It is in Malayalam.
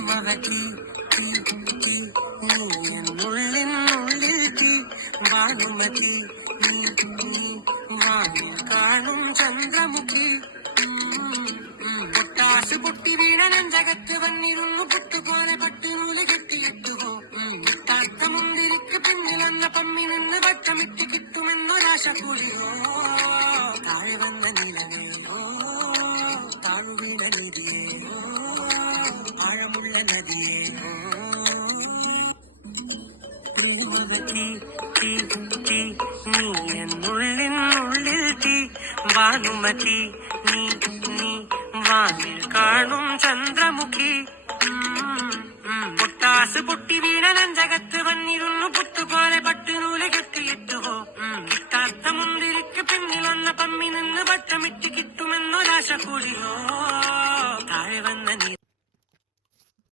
മറക്കി ഉള്ളിൽ തീ വാനുമതി വാനിൽ കാണും ചന്ദ്രമുഖി പൊട്ടാസ് പൊട്ടി വീണ നെഞ്ചകത്ത് വന്നിരുന്നു പുട്ടുപോലെ പട്ടുനൂല് കെട്ടിയിട്ടുപോ താത്ത മുന്തിരിക്ക് പിന്നിലെന്ന പമ്മി നിന്ന് വട്ടമിട്ട് കിട്ടുമെന്നൊരാശ കൂടിയോ താഴെ വന്ന നിലനെയോ താഴ്വീണ നിധിയേയോ ആഴമുള്ള നദിയേയോ നീ എന്നുള്ളിൽ തീ വാനുമതി നീ വാനിൽ കാണും ചന്ദ്രമുഖി പൊട്ടാസ് പൊട്ടി